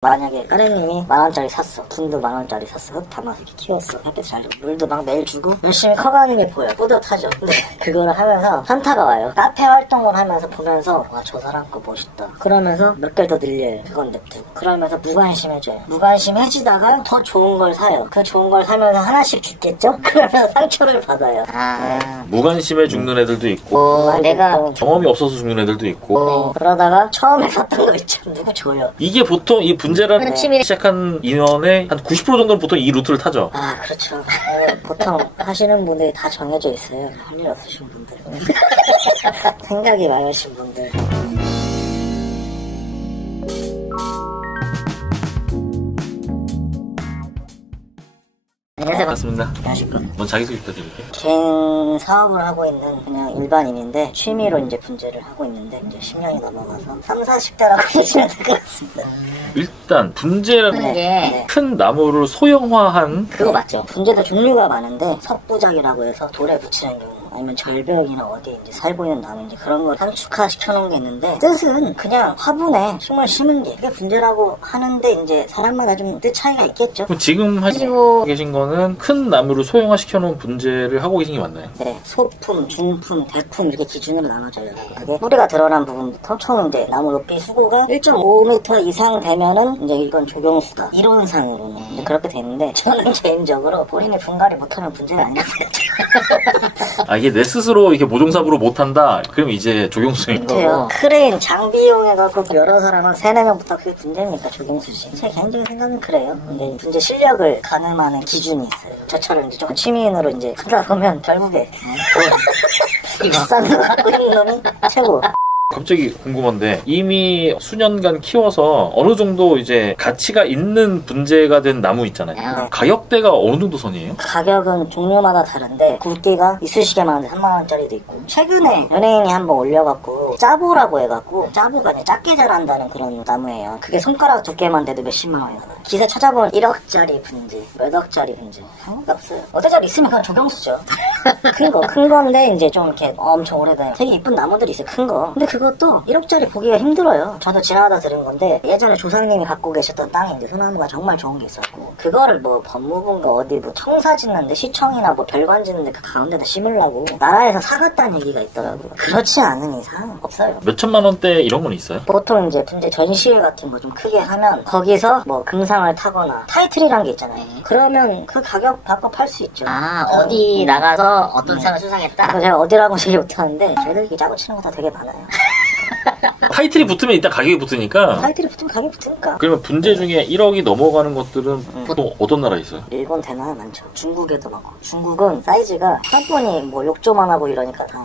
만약에 까레님이 10,000원짜리 샀어. 분도 10,000원짜리 샀어. 흙 담아서 이렇게 키웠어. 햇빛 잘 줘. 물도 막 매일 주고 열심히 커가는 게 보여. 뿌듯하죠. 근데 그거를 하면서 현타가 와요. 카페 활동을 하면서 보면서 와, 저 사람 거 멋있다. 그러면서 몇 개를 더 늘려요. 그건 냅두고. 그러면서 무관심해져요. 무관심해지다가 더 좋은 걸 사요. 그 좋은 걸 사면서 하나씩 죽겠죠? 그러면 상처를 받아요. 무관심해 죽는 애들도 있고 내가 경험이 없어서 죽는 애들도 있고 그러다가 처음에 샀던 거 있죠. 누구 줘요. 이게 보통 이 분재라는 취미를 시작한 인원의 한 90% 정도는 보통 이 루트를 타죠. 그렇죠. 보통 하시는 분들이 다 정해져 있어요. 할 일 없으신 분들. 생각이 많으신 분들. 안녕하세요. 반갑습니다. 안녕하십니까. 먼저 자기소개 부탁드릴게요. 개인 사업을 하고 있는 그냥 일반인인데 취미로 이제 분재를 하고 있는데 이제 10년이 넘어가서 30-40대라고 하시면 될 것 같습니다. 일단 분재라는 게 큰 나무를 소형화한 그거 맞죠. 분재도 종류가 많은데 석부작이라고 해서 돌에 붙이는 경우 아니면 절벽이나 어디에 이제 살고 있는 나무인지 그런 걸 함축화 시켜놓은 게 있는데 뜻은 그냥 화분에 식물 심은 게 그게 분재라고 하는데 이제 사람마다 좀 뜻 차이가 있겠죠. 그럼 지금 하시고 계신 거는 큰 나무를 소형화 시켜놓은 분재를 하고 계신 게 맞나요? 네, 소품, 중품, 대품 이렇게 기준으로 나눠져요. 그게 뿌리가 드러난 부분부터 총 이제 나무 높이 수고가 1.5m 이상 되면은 이제 이건 조경수다. 이론상으로는 이제 그렇게 돼 있는데 저는 개인적으로 본인이 분갈이 못하면 분재가 아니었어요. 이게 내 스스로 이렇게 모종삽으로 못한다? 그럼 이제 조경수인 거고. 크레인 장비 이용해갖고 여러 사람은 3-4명부터 그게 분재입니까? 조경수지. 제 개인적인 생각은 그래요. 근데 분재 실력을 가늠하는 기준이 있어요. 저처럼 이제 좀 취미인으로 이제 하다 보면 결국에 비싼 거 갖고 있는 놈이 최고. 갑자기 궁금한데 이미 수년간 키워서 어느 정도 이제 가치가 있는 분재가 된 나무 있잖아요. 가격대가 어느 정도 선이에요? 가격은 종류마다 다른데 굵기가 이쑤시개 많은데 30,000원짜리도 있고 최근에 연예인이 한번 올려갖고 짜보라고 해갖고 짜보가 이제 작게 자란다는 그런 나무예요. 그게 손가락 두께만 돼도 몇십만 원이 나와요. 기사 찾아보면 1억짜리 분재, 몇 억짜리 분재 상관이 없어요. 어디짜리 있으면 그냥 조경수죠. 큰 건데 이제 좀 이렇게 엄청 오래된 되게 이쁜 나무들이 있어요. 큰 거. 근데 그것도 1억짜리 보기가 힘들어요. 저도 지나가다 들은 건데 예전에 조상님이 갖고 계셨던 땅에 이제 소나무가 정말 좋은 게 있었고 그거를 뭐 법무부인가 어디 뭐 청사 짓는데 시청이나 뭐 별관 짓는데 그 가운데다 심으려고 나라에서 사갔다는 얘기가 있더라고요. 그렇지 않은 이상 없어요. 몇천만 원대 이런 건 있어요? 보통 이제 분재 전시회 같은 거 좀 크게 하면 거기서 뭐 금상을 타거나 타이틀이란 게 있잖아요. 그러면 그 가격 받고 팔 수 있죠. 어디 나가서 어떤 상을 수상했다? 제가 어디라고 얘기 못하는데 저희들 짜고 치는 거 다 되게 많아요. 타이틀이 붙으면 일단 가격이 붙으니까. 타이틀이 붙으면 가격이 붙으니까. 그러면 분재 중에 1억이 넘어가는 것들은 보통 어떤 나라에 있어요? 일본, 대만에 많죠. 중국에도 많고. 중국은 사이즈가 한 번이 뭐 욕조만 하고 이러니까 다.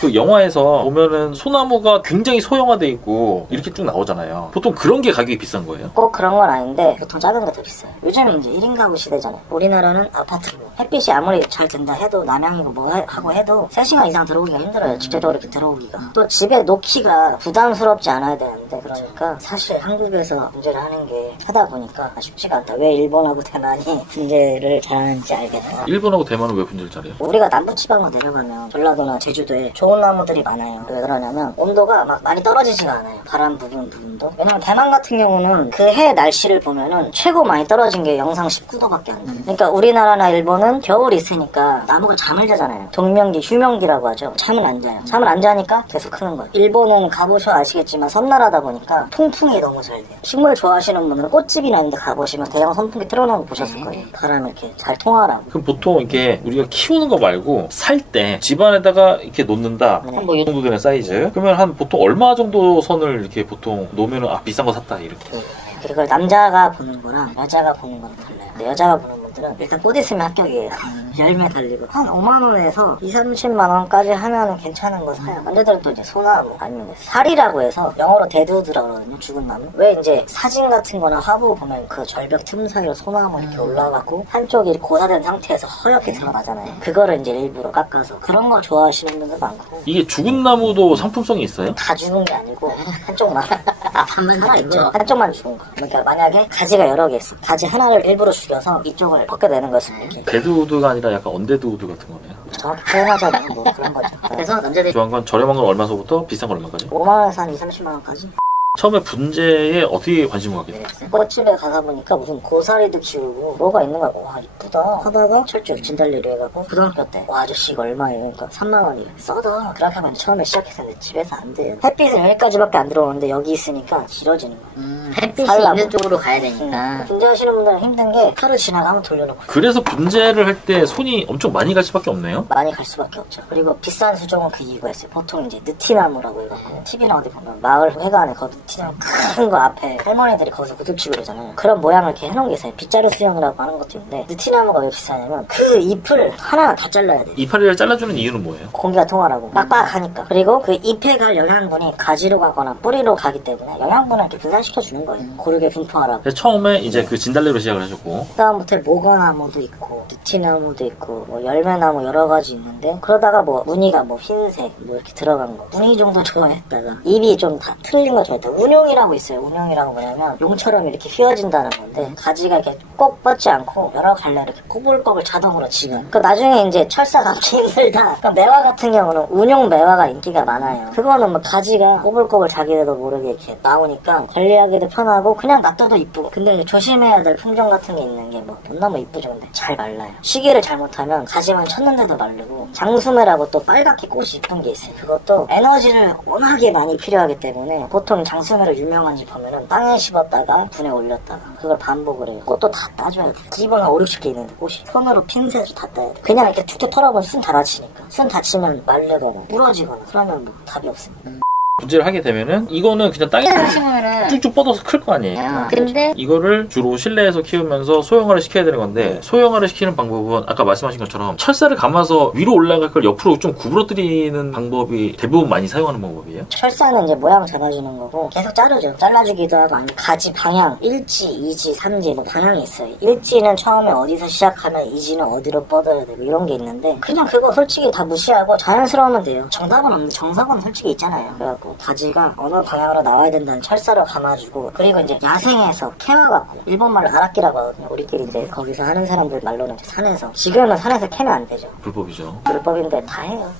그 영화에서 보면은 소나무가 굉장히 소형화돼 있고 이렇게 쭉 나오잖아요. 보통 그런 게 가격이 비싼 거예요? 꼭 그런 건 아닌데 보통 작은 게 더 비싸요. 요즘은 이제 1인 가구 시대잖아요. 우리나라는 아파트고 햇빛이 아무리 잘 든다 해도 남양이고 뭐 하고 해도 3시간 이상 들어오기가 힘들어요. 직접적으로 이렇게 들어오기가. 또 집에 놓기가 부담스럽지 않아야 되는데 그러니까 사실 한국에서 분재를 하는 게 하다 보니까 쉽지가 않다. 왜 일본하고 대만이 분재를 잘하는지 알겠다. 일본하고 대만은 왜 분재를 잘해요? 우리가 남부지방으로 내려가면 전라도나 제주도에 좋은 나무들이 많아요. 왜 그러냐면 온도가 막 많이 떨어지지가 않아요. 바람 부분도. 왜냐면 대만 같은 경우는 그 해 날씨를 보면은 최고 많이 떨어진 게 영상 19도밖에 안 돼요. 그러니까 우리나라나 일본은 겨울이 있으니까 나무가 잠을 자잖아요. 동명기, 휴명기라고 하죠. 잠을 안 자요. 잠을 안 자니까 계속 크는 거예요. 일본은 가보셔 아시겠지만 섬나라다 보니까 통풍이 너무 잘 돼요. 식물 좋아하시는 분들은 꽃집이나 이런 데 가보시면 대형 선풍기 틀어놓은 거 보셨을 거예요. 바람을 이렇게 잘 통하라고. 그럼 보통 이렇게 우리가 키우는 거 말고 살 때 집안에다가 이렇게 놓는다. 뭐 이 정도 되는 사이즈. 그러면 한 보통 얼마 정도 선을 이렇게 보통 놓으면은 비싼 거 샀다 이렇게. 그걸 남자가 보는 거랑 여자가 보는 거랑 달라요. 근데 여자가 보는 분들은 일단 꽃 있으면 합격이에요. 열매 달리고 한 5만 원에서 20-30만 원까지 하면은 괜찮은 거 사요. 남자들은 또 이제 소나무 아니면 살이라고 해서 영어로 데드우드라고 그러거든요. 죽은 나무. 왜 이제 사진 같은 거나 화보 보면 그 절벽 틈 사이로 소나무 이렇게 올라가고 한쪽이 고사된 상태에서 허옇게 드러나잖아요. 그거를 이제 일부러 깎아서 그런 거 좋아하시는 분들 많고. 이게 죽은 나무도 상품성이 있어요? 다 죽은 게 아니고 한쪽만. 반만 하나 있죠. 한쪽만 죽은 거. 그러니까 만약에 가지가 여러 개 있어. 가지 하나를 일부러 죽여서 이쪽을 벗게 되는 것입니다. 데드우드가 아니라 약간 언데드우드 같은 거네요. 정확히 표현하자면 뭐 그런 거죠. 그래서 남자들이 좋아한 건 저렴한 건 얼마서부터 비싼 건 얼마까지? 5만 원에서 한 20-30만 원까지. 처음에 분재에 어떻게 관심을 갖게 됐어요? 꽃집에 가다 보니까 무슨 고사리도 키우고 뭐가 있는 거야. 와 이쁘다 하다가 철쭉 진달래로 해갖고 고등학교 때 와 아저씨 이거 얼마예요? 그러니까 3만 원이에요. 싸다. 그렇게 하면 처음에 시작했었는데 집에서 안 돼요. 햇빛은 여기까지밖에 안 들어오는데 여기 있으니까 지러지는 거야. 햇빛이 살라고. 있는 쪽으로 가야 되니까. 분재하시는 분들은 힘든 게 하루 지나가면 돌려놓고 그래서 분재를 할 때 손이 엄청 많이 갈 수밖에 없네요? 많이 갈 수밖에 없죠. 그리고 비싼 수종은 그 이유가 있어요. 보통 이제 느티나무라고 해갖고 TV나 어디 보면 마을 회관에 거기 느티나무 큰 거 앞에 할머니들이 거기서 구슬치고 그러잖아요. 그런 모양을 이렇게 해놓은 게 있어요. 빗자루 수영이라고 하는 것도 있는데 느티나무가 왜 비싸냐면 그 잎을 하나 다 잘라야 돼요. 이파리를 잘라주는 이유는 뭐예요? 공기가 통하라고 빡빡하니까. 그리고 그 잎에 갈 영양분이 가지로 가거나 뿌리로 가기 때문에 영양분을 이렇게 분산시켜 주는 거예요. 고르게 분포하라고. 그래서 처음에 이제 그 진달래로 시작을 하셨고 그다음부터 모과나무도 있고 느티나무도 있고 뭐 열매나무 여러 가지 있는데 그러다가 뭐 무늬가 뭐 흰색 뭐 이렇게 들어간 거 무늬 정도 좋아했다가 잎이 좀 다 틀린 거 좋아했다. 운용이라고 있어요. 운용이라고 뭐냐면 용처럼 이렇게 휘어진다는 건데 가지가 이렇게 꼭 뻗지 않고 여러 갈래 이렇게 꼬불꼬불 자동으로 지금. 그 나중에 이제 철사 감기 힘들다. 그러니까 매화 같은 경우는 운용 매화가 인기가 많아요. 그거는 뭐 가지가 꼬불꼬불 자기들도 모르게 이렇게 나오니까 관리하기도 편하고 그냥 놔둬도 이쁘고. 근데 이제 조심해야 될 품종 같은 게 있는 게 뭐 너무 이쁘죠. 근데 잘 말라요. 시기를 잘못하면 가지만 쳤는데도 마르고. 장수매라고 또 빨갛게 꽃이 이쁜 게 있어요. 그것도 에너지를 워낙에 많이 필요하기 때문에 보통 장수매로 유명한 집 보면은 땅에 심었다가 분에 올렸다가 그걸 반복을 해요. 꽃도 다 따줘야 돼. 기본 한 5, 60개 있는데 꽃이 손으로 핀셋으로 다 따야 돼. 그냥 이렇게 툭툭 털어보면 순 다 다치니까. 순 다치면 말르거나 부러지거나 그러면 뭐 답이 없습니다. 분재를 하게 되면은 이거는 그냥 땅에 심으면은 쭉쭉 뻗어서 클 거 아니에요. 근데 이거를 주로 실내에서 키우면서 소형화를 시켜야 되는 건데 소형화를 시키는 방법은 아까 말씀하신 것처럼 철사를 감아서 위로 올라갈 걸 옆으로 좀 구부러뜨리는 방법이 대부분 많이 사용하는 방법이에요. 철사는 이제 모양 잡아주는 거고 계속 자르죠. 잘라주기도 하고 아니면 가지 방향 1지, 2지, 3지 뭐 방향이 있어요. 1지는 처음에 어디서 시작하면 2지는 어디로 뻗어야 되고 이런 게 있는데 그냥 그거 솔직히 다 무시하고 자연스러우면 돼요. 정답은 없는데 정석은 솔직히 있잖아요. 그래갖고 가지가 어느 방향으로 나와야 된다는 철사로 감아주고 그리고 이제 야생에서 캐와갖고 일본말로 아라끼라고 하거든요. 우리끼리 이제 거기서 하는 사람들 말로는 이제 산에서 지금은 산에서 캐면 안 되죠. 불법이죠. 불법인데 다 해요.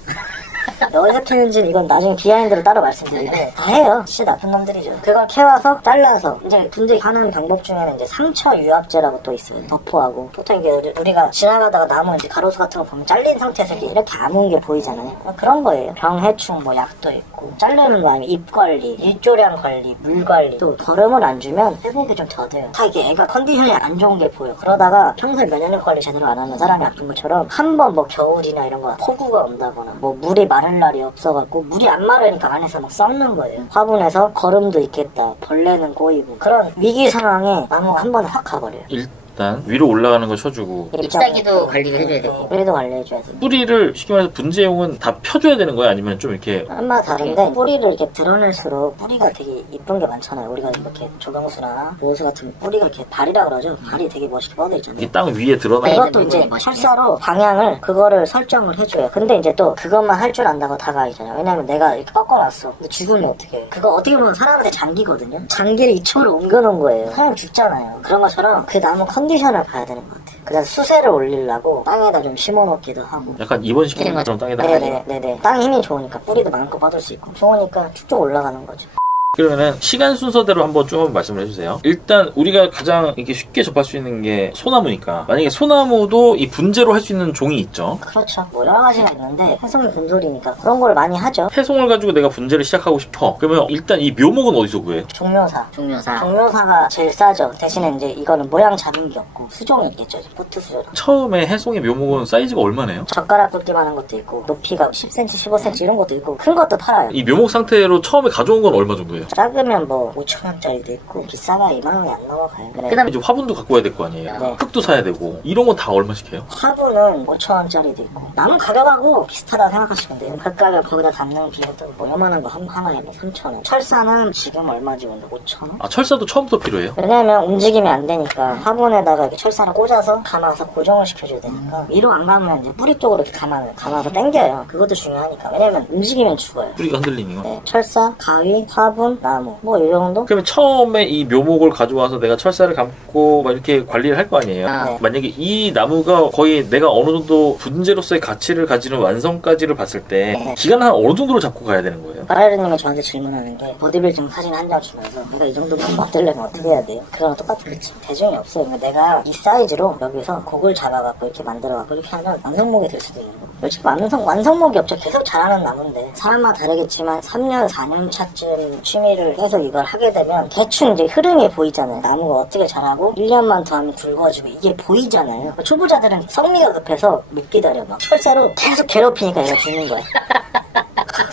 어디서 캐는지는 이건 나중에 비하인드를 따로 말씀드리는데 다 해요. 진짜 나쁜 놈들이죠. 그걸 캐와서 잘라서 이제 분재 하는 방법 중에는 이제 상처 유압제라고 또 있어요. 덮어하고 보통 이게 우리가 지나가다가 나무 이제 가로수 같은 거 보면 잘린 상태에서 이렇게 아문 게 보이잖아요. 그런 거예요. 병해충 뭐 약도 있고 자르는 거 아니면 잎 관리, 일조량 관리, 물 관리 또 거름을 안 주면 회복이 좀 더뎌요. 다 이게 애가 컨디션이 안 좋은 게 보여. 그러다가 평소에 면역력 관리 제대로 안 하는 사람이 아픈 것처럼 한 번 뭐 겨울이나 이런 거 폭우가 온다거나 뭐 물이 마를 날이 없어갖고 물이 안 마르니까 안에서 막 썩는 거예요. 화분에서 거름도 있겠다. 벌레는 꼬이고 그런 위기 상황에 나무가 한 번에 확 가버려요. 일단 위로 올라가는 거 쳐주고 잎사귀도 관리를 해줘야 되고 뿌리도 관리해줘야 돼. 뿌리를 쉽게 말해서 분재용은 다 펴줘야 되는 거예요? 아니면 좀 이렇게 한마다 다른데 뿌리를 이렇게 드러낼수록 뿌리가 되게 이쁜 게 많잖아요. 우리가 이렇게 조경수나 보호수 같은 뿌리가 이렇게 발이라 그러죠. 발이 되게 멋있게 뻗어 있잖아요. 이 땅 위에 드러나 이것도 이제 철사로 방향을 그거를 설정을 해줘요. 근데 이제 또 그것만 할 줄 안다고 다가 아니잖아요. 왜냐면 내가 이렇게 꺾어놨어. 근데 죽으면 어떻게 해? 그거 어떻게 보면 사람한테 장기거든요. 장기를 이쪽으로 옮겨놓은 거예요. 사람 죽잖아요. 그런 것처럼 그 나무 컨디션을 봐야 되는 것 같아요. 그래서 수세를 올리려고 땅에다 좀 심어놓기도 하고. 약간 입원시키는 것처럼 땅에다 네네. 땅 힘이 좋으니까 뿌리도 마음껏 뻗을 수 있고 좋으니까 쭉쭉 올라가는 거죠. 그러면은 시간 순서대로 한번 좀 말씀을 해주세요. 일단 우리가 가장 이렇게 쉽게 접할 수 있는 게 소나무니까 만약에 소나무도 이 분재로 할 수 있는 종이 있죠. 그렇죠. 뭐 여러 가지가 있는데 해송이 분솔이니까 그런 걸 많이 하죠. 해송을 가지고 내가 분재를 시작하고 싶어. 그러면 일단 이 묘목은 어디서 구해요? 종묘사. 종묘사 종묘사가 제일 싸죠. 대신에 이제 이거는 모양 잡은 게 없고 수종이 있겠죠. 포트 수종. 처음에 해송의 묘목은 사이즈가 얼마네요? 젓가락 굵기만 한 것도 있고 높이가 10cm, 15cm 이런 것도 있고 큰 것도 팔아요. 이 묘목 상태로 처음에 가져온 건 얼마 정도예요? 작으면 뭐 5,000원짜리도 있고 비싸가 2만원이 안 넘어가요. 그다음에 이제 화분도 갖고 와야 될 거 아니에요? 네. 흙도 사야 되고 이런 건 다 얼마씩 해요? 화분은 5,000원짜리도 있고 나무 가격하고 비슷하다고 생각하시면 돼요. 그 가격 거기다 담는 비용도 뭐 요만한 거 하나에 뭐 3,000원. 철사는 지금 얼마지 근데 5,000원? 아 철사도 처음부터 필요해요? 왜냐면 움직이면 안 되니까 화분에다가 이렇게 철사를 꽂아서 감아서 고정을 시켜줘야 되니까 위로 안 가면 이제 뿌리 쪽으로 이렇게 감아서 당겨요. 그것도 중요하니까. 왜냐면 움직이면 죽어요. 뿌리가 흔들리는 거? 네, 철사, 가위, 화분, 문, 나무 뭐 이 정도? 그러면 처음에 이 묘목을 가져와서 내가 철사를 감고 막 이렇게 관리를 할 거 아니에요? 네. 만약에 이 나무가 거의 내가 어느 정도 분재로서의 가치를 가지는 완성까지를 봤을 때 네. 기간 한 어느 정도로 잡고 가야 되는 거예요? 까라르님이 저한테 질문하는 게 보디빌딩 사진 한 장 주면서 내가 이 정도면 만들려면 어떻게 해야 돼요? 그거랑 똑같은 거지. 대중이 없어요. 그러니까 내가 이 사이즈로 여기서 곡을 잡아갖고 이렇게 만들어갖고 이렇게 하면 완성목이 될 수도 있는 거. 솔직히 완성목이 없죠. 계속 자라는 나무인데 사람마다 다르겠지만 3년 4년 차쯤 취미를 계속 이걸 하게 되면 대충 이제 흐름이 보이잖아요. 나무가 어떻게 자라고 1년만 더 하면 굵어지고 이게 보이잖아요. 초보자들은 성미가 급해서 못 기다려. 막 철사로 계속 괴롭히니까 얘가 죽는 거야.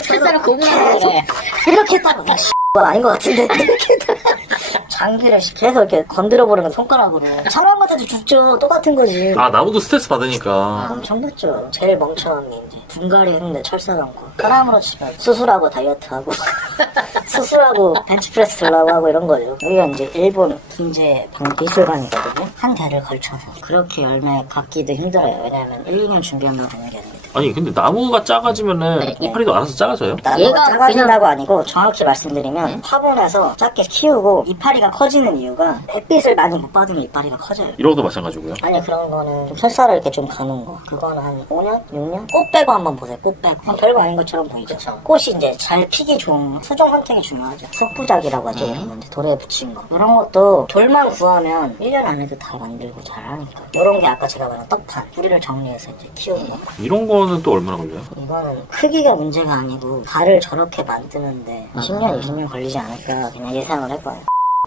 철사로 고문하는 거예요. 이렇게 했다고 나 아닌 것 같은데 이렇게 했다가 장기를 계속 이렇게 건드려 버리는 손가락으로. 사람 같아도 죽죠. 똑같은 거지. 아, 나무도 스트레스 받으니까. 엄청 받죠. 제일 멍청한 게 이제 분갈이 했는데 철사 감고 사람으로 치면 수술하고 다이어트하고 수술하고 벤치프레스 들라고 하고 이런 거죠. 여기가 이제 일본 분재 미술관이거든요. 한 대를 걸쳐서 그렇게 열매 갖기도 힘들어요. 왜냐하면 1, 2년 준비하면 되는 게 아닙니다. 아니 근데 나무가 작아지면은 이파리도 알아서 작아져요? 나무가 얘가 작아진다고 아니고 정확히 말씀드리면 화분에서 작게 키우고 이파리가 커지는 이유가 햇빛을 많이 못 받으면 이파리가 커져요. 이런 것도 마찬가지고요. 아니 그런 거는 좀 철사를 이렇게 좀 가는 거 그거는 한 5년? 6년? 꽃 빼고 한번 보세요. 꽃 빼고 그냥 별거 아닌 것처럼 보이죠. 꽃이 이제 잘 피기 좋은 수종 선택이 중요하죠. 석부작이라고 하죠. 이런 거 이제 돌에 붙인 거 이런 것도 돌만 구하면 1년 안에도 다 만들고 잘하니까. 이런 게 아까 제가 말한 떡판 뿌리를 정리해서 이제 키우는 거. 이런 거는 또 얼마나 걸려요? 이거는 크기가 문제가 아니고 발을 저렇게 만드는데 10년, 20년 걸리지 않을까 그냥 예상을 해봐요.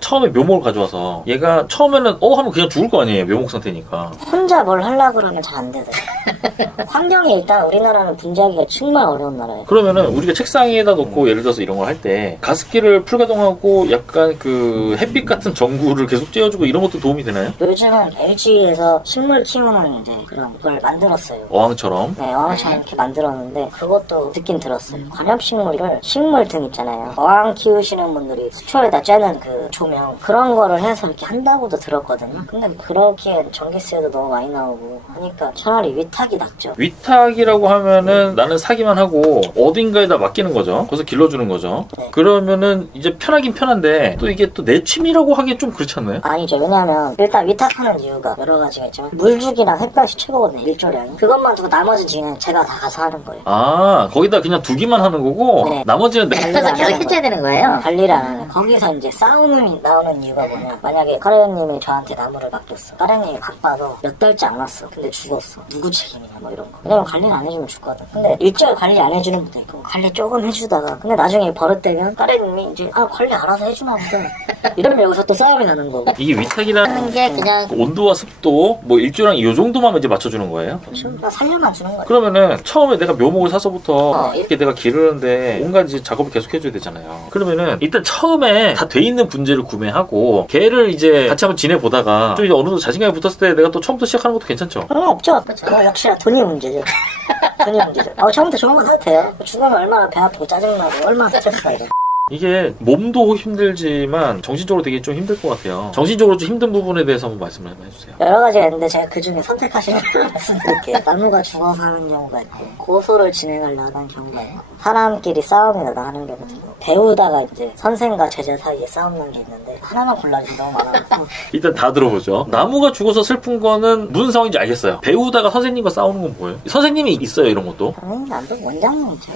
처음에 묘목을 가져와서 얘가 처음에는 하면 그냥 죽을 거 아니에요. 묘목 상태니까. 혼자 뭘 하려고 그러면 잘 안 되더라고요. 환경이 일단 우리나라는 분재하기가 정말 어려운 나라예요. 그러면은 우리가 책상에다 놓고 예를 들어서 이런 걸 할 때 가습기를 풀가동하고 약간 그 햇빛 같은 전구를 계속 쬐어주고 이런 것도 도움이 되나요? 요즘은 LG에서 식물 키우는 이제 그런 걸 만들었어요. 어항처럼. 네, 어항처럼 이렇게 만들었는데 그것도 듣긴 들었어요. 관엽식물을 식물 등 있잖아요. 어항 키우시는 분들이 수초에다 쬐는 그 조명 그런 거를 해서 이렇게 한다고도 들었거든요. 근데 그렇기엔 전기세도 너무 많이 나오고 하니까 차라리 위탁이 낫죠. 위탁이라고 하면은 나는 사기만 하고 어딘가에다 맡기는 거죠. 거기서 길러주는 거죠. 네. 그러면은 이제 편하긴 편한데 또 이게 또 내 취미라고 하기엔 좀 그렇지 않나요? 아니죠. 왜냐하면 일단 위탁하는 이유가 여러 가지가 있지만 물주기랑 햇볕이 최고거든요. 일조량이. 그것만 두고 나머지 그냥 제가 다 가서 하는 거예요. 아, 거기다 그냥 두기만 하는 거고 네. 나머지는 그래서 계속 해줘야 되는 거예요. 관리를 안 하는. 거기서 이제 싸움이 나오는 이유가 뭐냐. 만약에 카레님이 저한테 나무를 맡겼어. 카레님이 바빠서 몇 달째 안 왔어. 근데 죽었어. 누구 책임이냐 뭐 이런 거. 왜냐면 관리를 안 해주면 죽거든. 근데 일절 관리 안 해주는 분도 있고 관리 조금 해주다가 근데 나중에 버릇되면 카레님이 이제 관리 알아서 해주나 보다. 이러면 여기서 또 싸움이 나는 거고. 이게 위탁이라는 하는 게 그냥 온도와 습도 뭐 일조량 이 정도만 이제 맞춰주는 거예요? 그렇죠. 나 살려만 주는 거야. 그러면은 처음에 내가 묘목을 사서부터 어. 이렇게 내가 기르는데 온갖 이제 작업을 계속 해줘야 되잖아요. 그러면은 일단 처음에 다 돼 있는 분재를 구매하고 걔를 이제 같이 한번 지내보다가 좀 이제 어느 정도 자신감이 붙었을 때 내가 또 처음부터 시작하는 것도 괜찮죠? 그런 거 없죠. 그거 역시나 돈이 문제죠. 돈이 문제죠. 처음부터 좋은 거 사도 돼요. 죽으면 얼마나 배 아프고 짜증나고 얼마나 스트레스가 이래. 이게 몸도 힘들지만 정신적으로 되게 좀 힘들 것 같아요. 정신적으로 좀 힘든 부분에 대해서 한번 말씀을 해주세요. 여러 가지가 있는데 제가 그 중에 선택하시는 걸 말씀드릴게요. 나무가 죽어서 하는 경우가 있고 고소를 진행하려고 하는 경우가 있고 사람끼리 싸움이 나다 하는 경우도 있고 배우다가 이제 선생과 제자 사이에 싸움 난 게 있는데 하나만 골라주면 너무 많아서 일단 다 들어보죠. 나무가 죽어서 슬픈 거는 무슨 상황인지 알겠어요. 배우다가 선생님과 싸우는 건 뭐예요? 선생님이 있어요, 이런 것도? 당연히 남도 원장님이죠.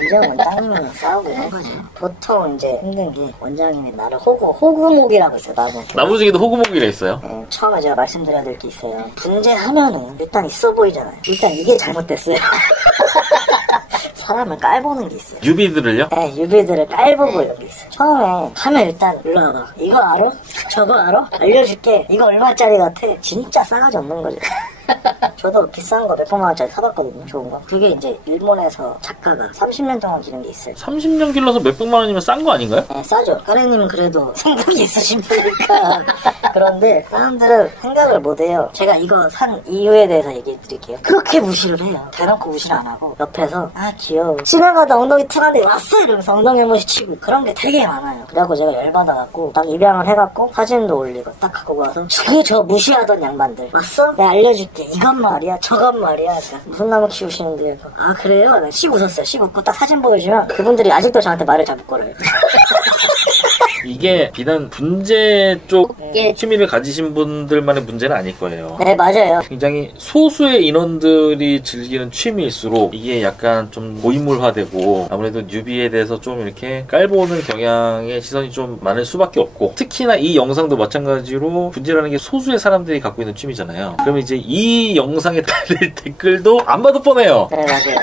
문제는 원장님이랑 싸우고 이런 거죠. 보통 이제 힘든 게 원장님이 나를 호구목이라고 있어요. 나무 중에도 호구목이라 있어요. 네, 처음에 제가 말씀드려야 될 게 있어요. 분재하면은 일단 있어 보이잖아요. 일단 이게 잘못됐어요. 사람을 깔보는 게 있어요. 유비들을요? 네, 유비들을 깔보고 이런 게 있어요. 처음에 하면 일단 일로 와봐. 이거 알아? 저거 알아? 알려줄게. 이거 얼마짜리 같아? 진짜 싸가지 없는 거죠. 저도 비싼 거 몇백만 원짜리 사봤거든요. 좋은 거. 그게 이제 일본에서 작가가 30년 동안 기른 게 있어요. 30년 길러서 몇백만 원이면 싼 거 아닌가요? 네, 싸죠. 까레님은 그래도 생각이 있으신 분이니까. 그런데 사람들은 생각을 못해요. 제가 이거 산 이유에 대해서 얘기해 드릴게요. 그렇게 무시를 해요. 대놓고 무시를 안 하고 옆에서 아 귀여워. 지나가다 엉덩이 툭한데 왔어 이러면서 엉덩이 한 번씩 치고 그런 게 되게 많아요. 그래갖고 제가 열받아갖고 딱 입양을 해갖고 사진도 올리고 딱 하고 가서 저기 저 무시하던 양반들 왔어? 내가 알려줄게. 이건 말이야 저건 말이야. 그러니까 무슨 나무 키우시는데 아 그래요? 난 씩 웃었어요. 씩 웃고 딱 사진 보여주면 그분들이 아직도 저한테 말을 잘 못 걸어요. 이게 비단 분재 쪽 취미를 가지신 분들만의 문제는 아닐 거예요. 네 맞아요. 굉장히 소수의 인원들이 즐기는 취미일수록 이게 약간 좀 고인물화되고 아무래도 뉴비에 대해서 좀 이렇게 깔보는 경향의 시선이 좀 많을 수밖에 없고, 특히나 이 영상도 마찬가지로 분재라는 게 소수의 사람들이 갖고 있는 취미잖아요. 그러면 이제 이 영상에 달릴 댓글도 안 봐도 뻔해요. 네 맞아요. 네,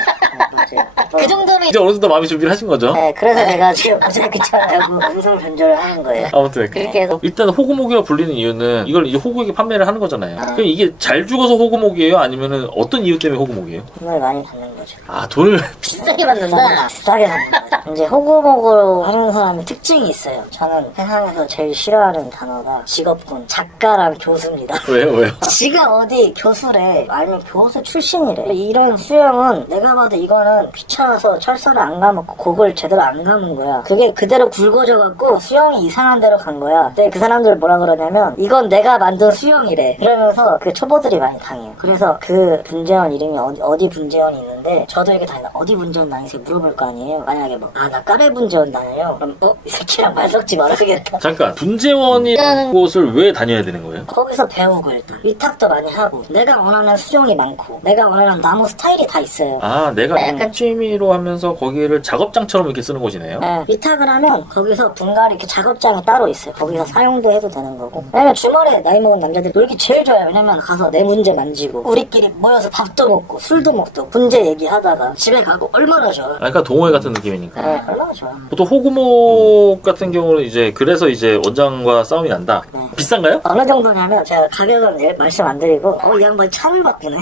맞아요. 그 정도면 이제 어느 정도 마음의 준비를 하신 거죠? 네 그래서 제가 지금 모자이크 귀찮아하고 음성 변조를 하는 거예요. 아무튼 그렇게 해서 일단 호구모기가 불리는 이유는 이걸 이제 호구에게 판매를 하는 거잖아요. 그럼 이게 잘 죽어서 호구모기예요? 아니면은 어떤 이유 때문에 호구모기예요? 돈을 많이 받는 거죠. 아, 돈을 비싸게 받는다. 비싸게 받는 거죠. 이제 호구모구로 하는 사람의 특징이 있어요. 저는 세상에서 제일 싫어하는 단어가 직업군, 작가랑 교수입니다. 왜요? 지가 어디 교수래, 아니면 교수 출신이래. 이런 수영은 내가 봐도 이거는 귀찮아서 철사를 안 감았고 곡을 제대로 안 감은 거야. 그게 그대로 굵어져갖고 수영이 이상한 데로 간 거야. 근데 그 사람들 뭐라 그러냐면 이건 내가 만든 수영이래. 그러면서 그 초보들이 많이 당해요. 그래서 그 분재원 이름이 어디 분재원이 있는데 저도 이렇게 다니다 어디 분재원 다니세요 물어볼 거 아니에요. 만약에 나 까레 분재원 다녀요. 그럼 이 새끼랑 말 섞지 말아야겠다. 잠깐, 분재원이라는 곳을 왜 다녀야 되는 거예요? 거기서 배우고 일단 위탁도 많이 하고 내가 원하는 수종이 많고 내가 원하는 나무 스타일이 다 있어요. 아, 내가 약간 취미로 하면서 거기를 작업장처럼 이렇게 쓰는 곳이네요? 네, 위탁을 하면 거기서 분갈이 이렇게 작업장이 따로 있어요. 거기서 사용도 해도 되는 거고. 왜냐면 주말에 나이 먹은 남자들이 놀기 제일 좋아요. 왜냐면 가서 내 문제 만지고 우리끼리 모여서 밥도 먹고 술도 먹고 분재 얘기하다가 집에 가고 얼마나 좋아. 그러니까 동호회 같은 느낌이니까. 네, 얼마나 좋아. 보통 호구목 같은 경우는 이제 그래서 이제 원장과 싸움이 난다. 네. 비싼가요? 어느 정도냐면 제가 가격은 말씀 안 드리고 이 양반이 차를 바꾸네.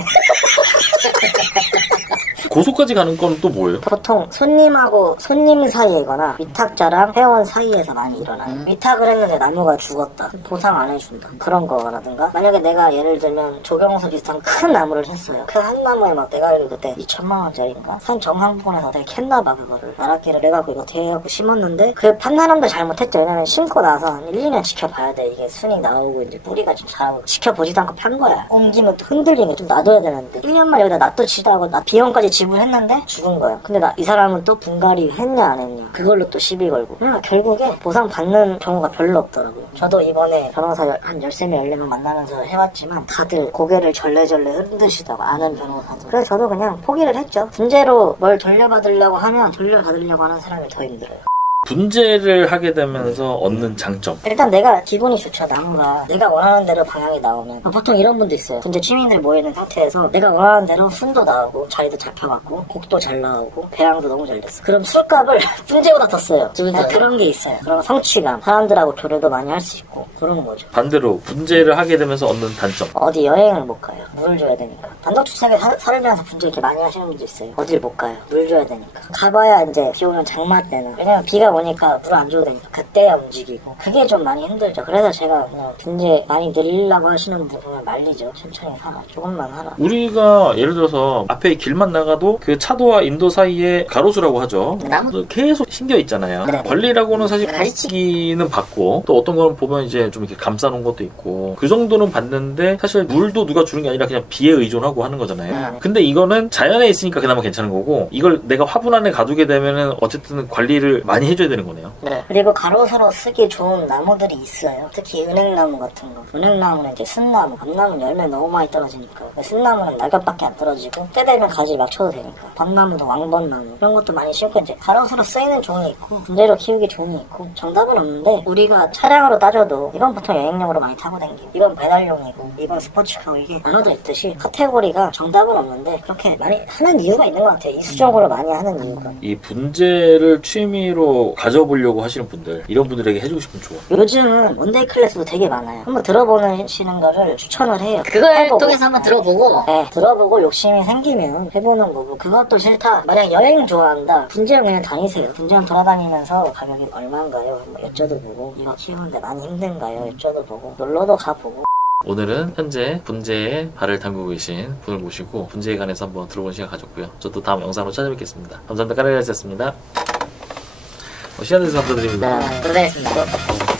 고소까지 가는 건 또 뭐예요? 보통 손님하고 손님 사이이거나 위탁자랑 회원 사이에서 많이 일어나요. 위탁을 했는데 나무가 죽었다. 보상 안 해준다. 그런 거라든가 만약에 내가 예를 들면 조경수 비슷한 큰 나무를 했어요. 그 한 나무에 막 내가 알기로 그때 2천만 원짜리인가? 산 정상부근에서 되게 캤나봐 그거를. 나락기를 해갖고 이거 대해갖고 심었는데 그 판 사람도 잘못했죠. 왜냐면 심고 나서 한 1, 2년 지켜봐야 돼. 이게 순이 나오고 이제 뿌리가 좀 자라고 지켜보지도 않고 판 거야. 옮기면 또 흔들리게 좀 놔둬야 되는데 1년만 여기다 놔둬치다 하고 나 비용까지 지불했는데 죽은 거야. 근데 이 사람은 또 분갈이 했냐 안 했냐 그걸로 또 시비 걸고 결국에 보상 받는 경우가 별로 없더라고요. 저도 이번에 변호사 한 13명 14명 만나면서 해왔지만 다들 고개를 절레절레 흔드시다고 아는 변호사도. 그래서 저도 그냥 포기를 했죠. 분재로 뭘 돌려받으려고 하면 돌려받으려고 하는 사람이 더 힘들어요. 분재를 하게 되면서 얻는 장점. 일단 내가 기분이 좋죠. 나무가 내가 원하는 대로 방향이 나오면. 보통 이런 분도 있어요. 분재 취미들 모이는 상태에서 내가 원하는 대로 순도 나오고 자리도 잡혀갖고 곡도 잘 나오고 배양도 너무 잘 됐어. 그럼 술값을 분재보다 더 써요. 그런 게 있어요. 그럼 성취감, 사람들하고 교류도 많이 할 수 있고 그런 거죠. 반대로 분재를 하게 되면서 얻는 단점. 어디 여행을 못 가요. 물을 줘야 되니까. 단독주택에 살면서 분재 이렇게 많이 하시는 분도 있어요. 어딜 못 가요. 물 줘야 되니까. 가봐야 이제 비 오면 장마 때나. 왜냐면 비가 오니까 물 안 줘도 되니까 그때야 움직이고. 그게 좀 많이 힘들죠. 그래서 제가 그냥 분재 많이 늘리려고 하시는 분 보면 말리죠. 천천히 하라. 조금만 하라. 우리가 예를 들어서 앞에 길만 나가도 그 차도와 인도 사이에 가로수라고 하죠. 나무 계속 신겨 있잖아요. 네. 관리라고는 사실 가르치기는 받고 또 어떤 거는 보면 이제 좀 이렇게 감싸놓은 것도 있고 그 정도는 받는데 사실 물도 누가 주는 게 아니라 그냥 비에 의존하고 하는 거잖아요. 근데 이거는 자연에 있으니까 그나마 괜찮은 거고 이걸 내가 화분 안에 가두게 되면은 어쨌든 관리를 많이 해줘야 되는 거네요. 네. 그리고 가로수로 쓰기 좋은 나무들이 있어요. 특히 은행나무 같은 거. 은행나무는 이제 순나무, 밤나무는 열매 너무 많이 떨어지니까. 순나무는 낙엽밖에 안 떨어지고 때 되면 가지 막 쳐도 되니까. 밤나무도 왕벚나무 이런 것도 많이 심고 이제 가로수로 쓰이는 종이 있고 분재로 키우기 종이 있고 정답은 없는데 우리가 차량으로 따져도 이건 보통 여행용으로 많이 타고 다니고 이건 배달용이고 이건 스포츠카고 이게 나눠져 있듯이 카테고리가 정답은 없는데 그렇게 많이 하는 이유가 있는 것 같아요. 이수적으로 많이 하는 이유가. 이 분재를 취미로 가져보려고 하시는 분들 이런 분들에게 해주고 싶은 조언. 요즘은 원데이 클래스도 되게 많아요. 한번 들어보시는 거를 추천을 해요. 그걸 해보고. 통해서 한번 들어보고 네, 들어보고 욕심이 생기면 해보는 거고 그것도 싫다. 만약 여행 좋아한다. 분재원 그냥 다니세요. 분재원 돌아다니면서 가격이 얼마인가요? 뭐 여쭤도 이거 키우는데 많이 힘든가요? 여쭤도 놀러도 가보고. 오늘은 현재 분재에 발을 담그고 계신 분을 모시고 분재에 관해서 한번 들어보는 시간 가졌고요. 저도 다음 영상으로 찾아뵙겠습니다. 감사합니다. 까레리아스였습니다. 시간 내주셔서 감사드립니다. 고생했습니다.